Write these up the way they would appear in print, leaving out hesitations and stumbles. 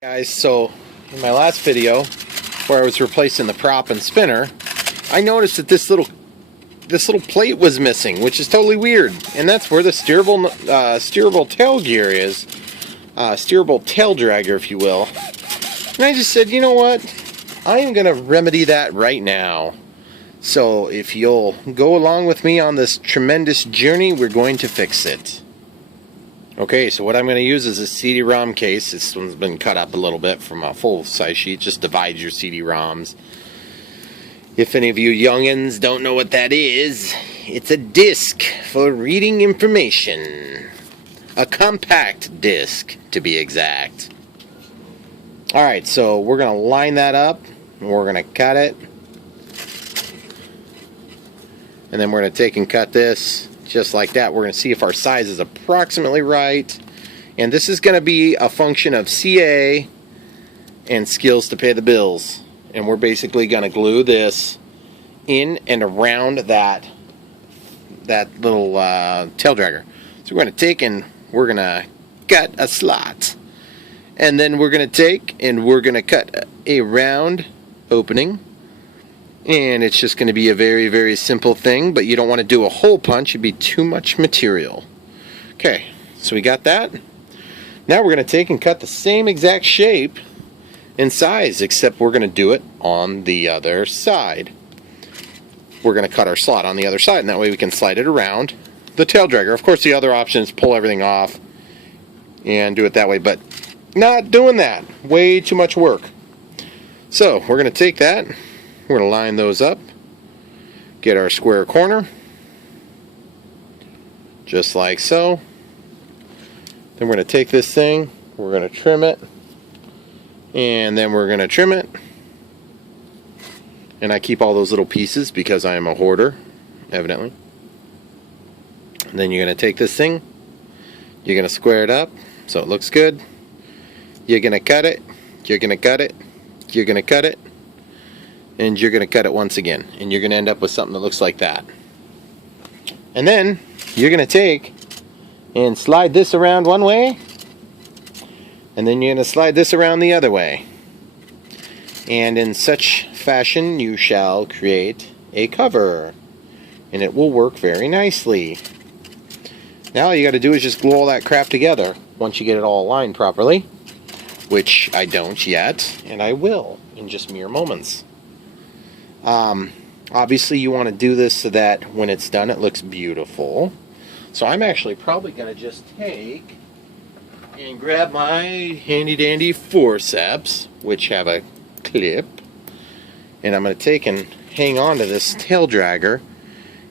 Guys, so in my last video where I was replacing the prop and spinner, I noticed that this little plate was missing, which is totally weird, and that's where the steerable tail gear is, steerable tail dragger, if you will. And I just said, you know what, I am gonna remedy that right now. So if you'll go along with me on this tremendous journey, we're going to fix it. Okay, so what I'm going to use is a CD-ROM case. This one's been cut up a little bit from a full-size sheet. Just divides your CD-ROMs. If any of you youngins don't know what that is, it's a disc for reading information. A compact disc, to be exact. Alright, so we're going to line that up, and we're going to cut it. And then we're going to take and cut this. Just like that. We're going to see if our size is approximately right. And this is going to be a function of CA and skills to pay the bills. And we're basically going to glue this in and around that little tail dragger. So we're going to take and we're going to cut a slot. And then we're going to take and we're going to cut a round opening. And it's just going to be a very, very simple thing, but you don't want to do a hole punch. It'd be too much material. Okay, so we got that. Now we're going to take and cut the same exact shape and size, except we're going to do it on the other side. We're going to cut our slot on the other side, and that way we can slide it around the tail dragger. Of course, the other option is pull everything off and do it that way, but not doing that. Way too much work. So we're going to take that. We're going to line those up, get our square corner, just like so. Then we're going to take this thing, we're going to trim it, and then we're going to trim it. And I keep all those little pieces because I am a hoarder, evidently. And then you're going to take this thing, you're going to square it up so it looks good. You're going to cut it, you're going to cut it, you're going to cut it. And you're going to cut it once again. And you're going to end up with something that looks like that. And then you're going to take and slide this around one way. And then you're going to slide this around the other way. And in such fashion you shall create a cover. And it will work very nicely. Now all you got to do is just glue all that crap together once you get it all aligned properly. Which I don't yet. And I will in just mere moments. Obviously you want to do this so that when it's done it looks beautiful. So I'm actually probably going to just take and grab my handy dandy forceps, which have a clip, and I'm going to take and hang on to this tail dragger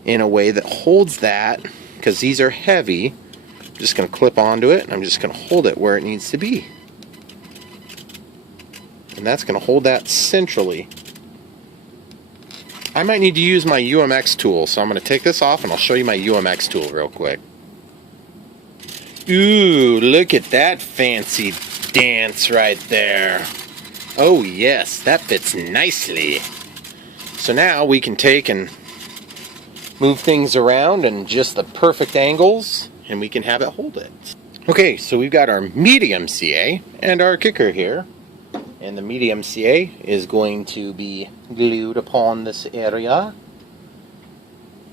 in a way that holds that, because these are heavy. I'm just going to clip onto it and I'm just going to hold it where it needs to be. And that's going to hold that centrally. I might need to use my UMX tool, so I'm going to take this off and I'll show you my UMX tool real quick. Ooh, look at that fancy dance right there. Oh yes, that fits nicely. So now we can take and move things around in just the perfect angles, and we can have it hold it. Okay, so we've got our medium CA and our kicker here. And the medium CA is going to be glued upon this area.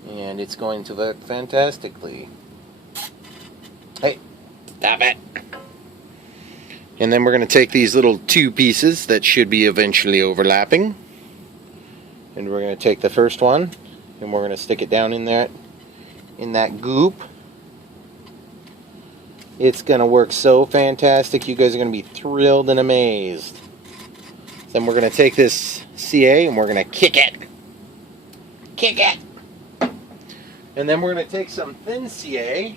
And it's going to work fantastically. Hey, stop it. And then we're going to take these little two pieces that should be eventually overlapping. And we're going to take the first one and we're going to stick it down in there, in that goop. It's going to work so fantastic. You guys are going to be thrilled and amazed. Then we're going to take this CA and we're going to kick it. Kick it! And then we're going to take some thin CA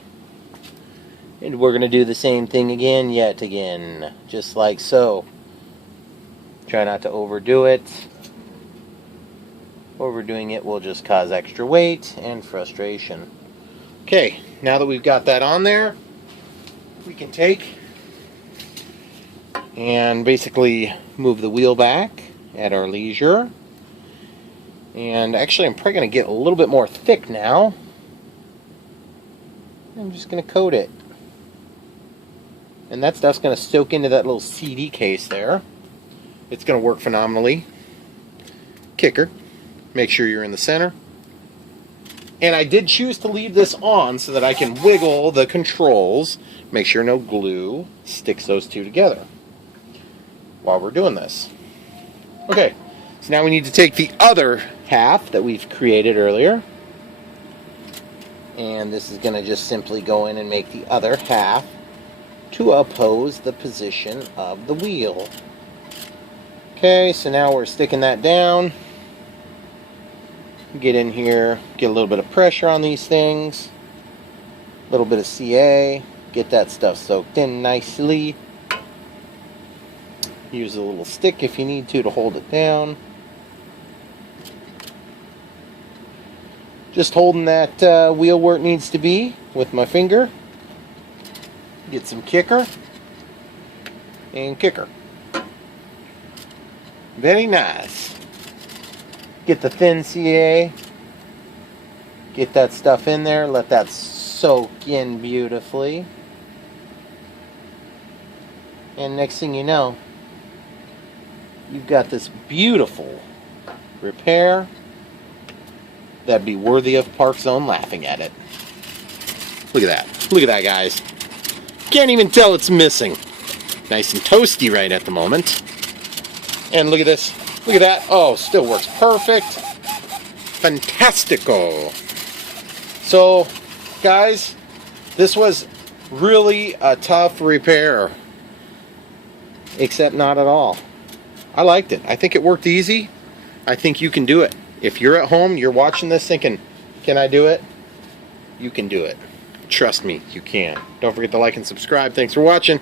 and we're going to do the same thing again, yet again. Just like so. Try not to overdo it. Overdoing it will just cause extra weight and frustration. Okay, now that we've got that on there, we can take and basically move the wheel back at our leisure. And actually I'm probably going to get a little bit more thick now. I'm just going to coat it. And that stuff's going to soak into that little CD case there. It's going to work phenomenally. Kicker. Make sure you're in the center. And I did choose to leave this on so that I can wiggle the controls. Make sure no glue sticks those two together while we're doing this. Okay, so now we need to take the other half that we've created earlier. And this is going to just simply go in and make the other half to oppose the position of the wheel. Okay, so now we're sticking that down. Get in here, get a little bit of pressure on these things. A little bit of CA. Get that stuff soaked in nicely. Use a little stick if you need to hold it down. Just holding that wheel where it needs to be with my finger. Get some kicker and kicker. Very nice. Get the thin CA. Get that stuff in there. Let that soak in beautifully. And next thing you know, you've got this beautiful repair that'd be worthy of Park Zone laughing at it. Look at that. Look at that, guys. Can't even tell it's missing. Nice and toasty right at the moment. And look at this. Look at that. Oh, still works perfect. Fantastico. So, guys, this was really a tough repair. Except not at all. I liked it. I think it worked easy. I think you can do it. If you're at home, you're watching this thinking, can I do it? You can do it. Trust me, you can. Don't forget to like and subscribe. Thanks for watching.